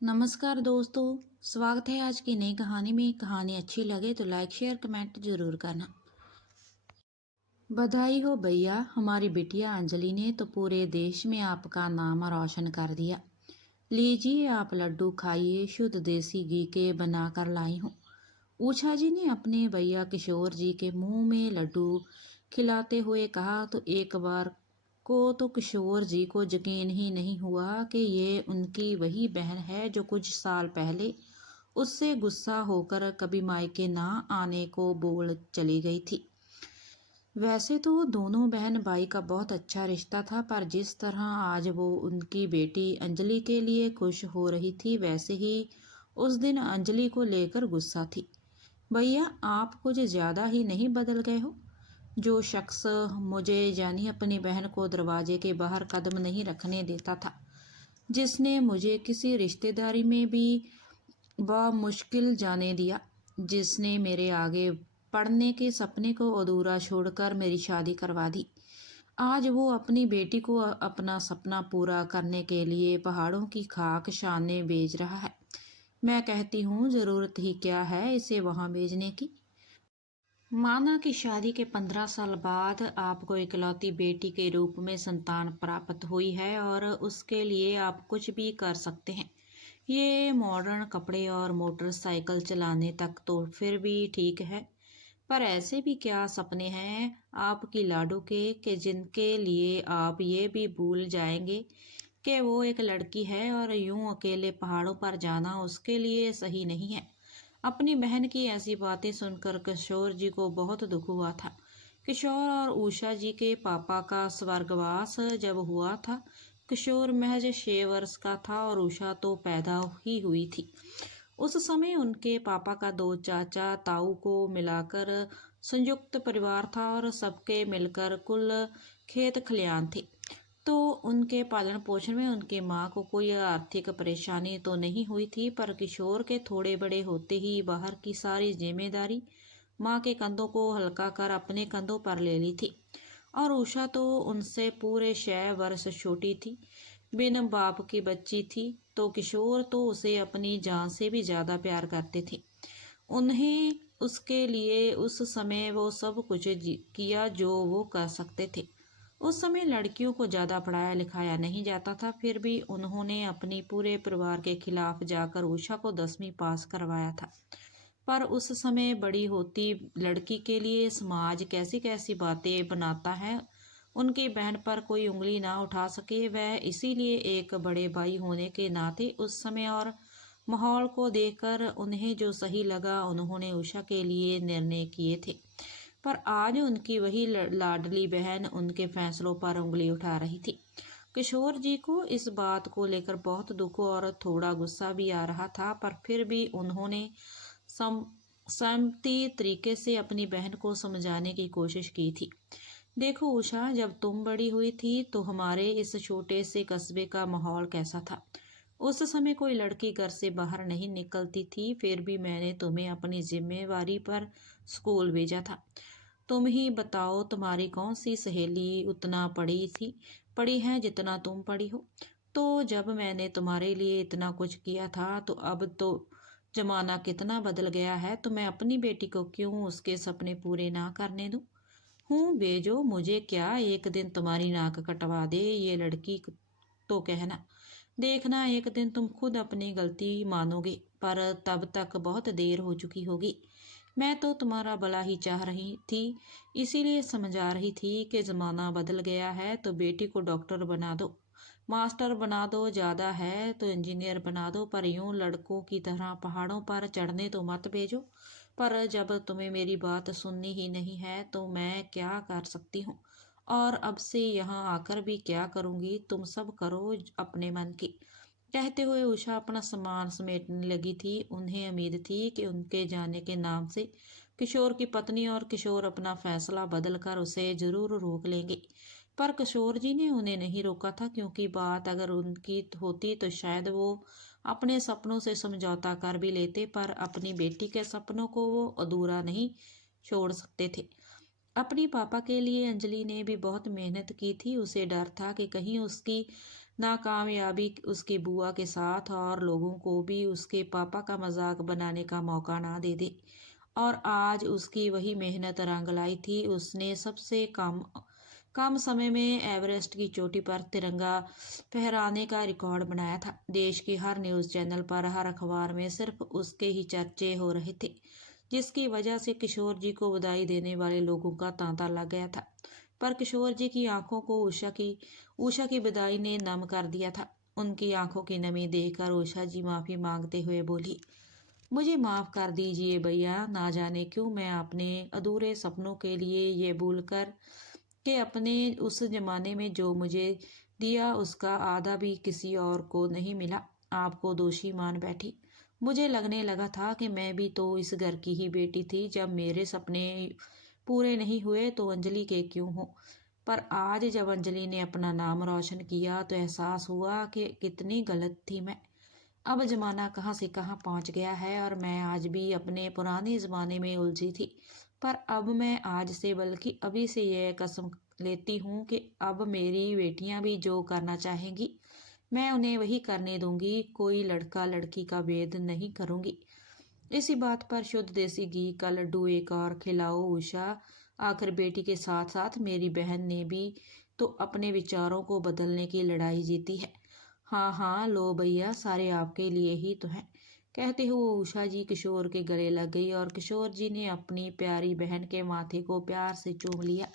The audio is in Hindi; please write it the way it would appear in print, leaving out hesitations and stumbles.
नमस्कार दोस्तों। स्वागत है आज की नई कहानी में। कहानी अच्छी लगे तो लाइक शेयर कमेंट जरूर करना। बधाई हो भैया, हमारी बिटिया अंजलि ने तो पूरे देश में आपका नाम रोशन कर दिया। लीजिए आप लड्डू खाइए, शुद्ध देसी घी के बना कर लाई हूँ। ऊषा जी ने अपने भैया किशोर जी के मुंह में लड्डू खिलाते हुए कहा तो एक बार को तो किशोर जी को यकीन ही नहीं हुआ कि ये उनकी वही बहन है जो कुछ साल पहले उससे गुस्सा होकर कभी मायके ना आने को बोल चली गई थी। वैसे तो दोनों बहन भाई का बहुत अच्छा रिश्ता था, पर जिस तरह आज वो उनकी बेटी अंजलि के लिए खुश हो रही थी, वैसे ही उस दिन अंजलि को लेकर गुस्सा थी। भैया आप कुछ ज़्यादा ही नहीं बदल गए हो? जो शख्स मुझे यानी अपनी बहन को दरवाजे के बाहर कदम नहीं रखने देता था, जिसने मुझे किसी रिश्तेदारी में भी मुश्किल जाने दिया, जिसने मेरे आगे पढ़ने के सपने को अधूरा छोड़कर मेरी शादी करवा दी, आज वो अपनी बेटी को अपना सपना पूरा करने के लिए पहाड़ों की खाक शाने भेज रहा है। मैं कहती हूँ ज़रूरत ही क्या है इसे वहाँ भेजने की। माना कि शादी के 15 साल बाद आपको इकलौती बेटी के रूप में संतान प्राप्त हुई है और उसके लिए आप कुछ भी कर सकते हैं। ये मॉडर्न कपड़े और मोटरसाइकिल चलाने तक तो फिर भी ठीक है, पर ऐसे भी क्या सपने हैं आपकी लाडो के कि जिनके लिए आप ये भी भूल जाएंगे कि वो एक लड़की है और यूं अकेले पहाड़ों पर जाना उसके लिए सही नहीं है। अपनी बहन की ऐसी बातें सुनकर किशोर जी को बहुत दुख हुआ था। किशोर और उषा जी के पापा का स्वर्गवास जब हुआ था, किशोर महज 6 वर्ष का था और उषा तो पैदा ही हुई थी। उस समय उनके पापा का 2 चाचा ताऊ को मिलाकर संयुक्त परिवार था और सबके मिलकर कुल खेत खलियान थे। तो उनके पालन पोषण में उनकी माँ को कोई आर्थिक परेशानी तो नहीं हुई थी, पर किशोर के थोड़े बड़े होते ही बाहर की सारी जिम्मेदारी माँ के कंधों को हल्का कर अपने कंधों पर ले ली थी। और उषा तो उनसे पूरे 6 वर्ष छोटी थी, बिन बाप की बच्ची थी, तो किशोर तो उसे अपनी जान से भी ज़्यादा प्यार करते थे। उन्हें उसके लिए उस समय वो सब कुछ किया जो वो कर सकते थे। उस समय लड़कियों को ज़्यादा पढ़ाया लिखाया नहीं जाता था, फिर भी उन्होंने अपनी पूरे परिवार के खिलाफ जाकर उषा को 10वीं पास करवाया था। पर उस समय बड़ी होती लड़की के लिए समाज कैसी कैसी बातें बनाता है, उनकी बहन पर कोई उंगली ना उठा सके, वह इसीलिए एक बड़े भाई होने के नाते उस समय और माहौल को देखकर उन्हें जो सही लगा उन्होंने उषा के लिए निर्णय किए थे। पर आज उनकी वही लाडली बहन उनके फैसलों पर उंगली उठा रही थी। किशोर जी को इस बात को लेकर बहुत दुख और थोड़ा गुस्सा भी आ रहा था, पर फिर भी उन्होंने सम सहमति तरीके से अपनी बहन को समझाने की कोशिश की थी। देखो उषा, जब तुम बड़ी हुई थी तो हमारे इस छोटे से कस्बे का माहौल कैसा था? उस समय कोई लड़की घर से बाहर नहीं निकलती थी, फिर भी मैंने तुम्हें अपनी जिम्मेवारी पर स्कूल भेजा था। तुम ही बताओ, तुम्हारी कौन सी सहेली उतना पढ़ी है जितना तुम पढ़ी हो? तो जब मैंने तुम्हारे लिए इतना कुछ किया था, तो अब तो जमाना कितना बदल गया है, तो मैं अपनी बेटी को क्यों उसके सपने पूरे ना करने दूं? हूँ भेजो, मुझे क्या, एक दिन तुम्हारी नाक कटवा दे ये लड़की तो कहना। देखना एक दिन तुम खुद अपनी गलती मानोगे, पर तब तक बहुत देर हो चुकी होगी। मैं तो तुम्हारा भला ही चाह रही थी, इसीलिए समझा रही थी कि ज़माना बदल गया है, तो बेटी को डॉक्टर बना दो, मास्टर बना दो, ज़्यादा है तो इंजीनियर बना दो, पर यूं लड़कों की तरह पहाड़ों पर चढ़ने तो मत भेजो। पर जब तुम्हें मेरी बात सुननी ही नहीं है तो मैं क्या कर सकती हूँ? और अब से यहाँ आकर भी क्या करूँगी? तुम सब करो अपने मन की। कहते हुए उषा अपना सामान समेटने लगी थी। उन्हें उम्मीद थी कि उनके जाने के नाम से किशोर की पत्नी और किशोर अपना फैसला बदलकर उसे जरूर रोक लेंगे, पर किशोर जी ने उन्हें नहीं रोका था, क्योंकि बात अगर उनकी होती तो शायद वो अपने सपनों से समझौता कर भी लेते, पर अपनी बेटी के सपनों को वो अधूरा नहीं छोड़ सकते थे। अपनी पापा के लिए अंजलि ने भी बहुत मेहनत की थी। उसे डर था कि कहीं उसकी नाकामयाबी उसके बुआ के साथ और लोगों को भी उसके पापा का मजाक बनाने का मौका ना दे दे। और आज उसकी वही मेहनत रंग लाई थी। उसने सबसे कम समय में एवरेस्ट की चोटी पर तिरंगा फहराने का रिकॉर्ड बनाया था। देश के हर न्यूज़ चैनल पर, हर अखबार में सिर्फ उसके ही चर्चे हो रहे थे, जिसकी वजह से किशोर जी को बधाई देने वाले लोगों का तांता लग गया था। पर किशोर जी की आंखों को उषा की बधाई ने नम कर दिया था। उनकी आंखों की नमी देखकर उषा जी माफ़ी मांगते हुए बोली, मुझे माफ़ कर दीजिए भैया, ना जाने क्यों मैं अपने अधूरे सपनों के लिए ये भूलकर कि अपने उस ज़माने में जो मुझे दिया उसका आधा भी किसी और को नहीं मिला, आपको दोषी मान बैठी। मुझे लगने लगा था कि मैं भी तो इस घर की ही बेटी थी। जब मेरे सपने पूरे नहीं हुए तो अंजलि के क्यों हो। पर आज जब अंजलि ने अपना नाम रोशन किया तो एहसास हुआ कि कितनी गलत थी मैं। अब ज़माना कहाँ से कहाँ पहुँच गया है और मैं आज भी अपने पुराने ज़माने में उलझी थी। पर अब मैं आज से बल्कि अभी से यह कसम लेती हूँ कि अब मेरी बेटियाँ भी जो करना चाहेंगी मैं उन्हें वही करने दूंगी। कोई लड़का लड़की का भेद नहीं करूँगी। इसी बात पर शुद्ध देसी घी का लड्डू एक और खिलाओ उषा। आखिर बेटी के साथ साथ मेरी बहन ने भी तो अपने विचारों को बदलने की लड़ाई जीती है। हाँ हाँ, लो भैया, सारे आपके लिए ही तो हैं। कहते हुए उषा जी किशोर के गले लग गई और किशोर जी ने अपनी प्यारी बहन के माथे को प्यार से चूम लिया।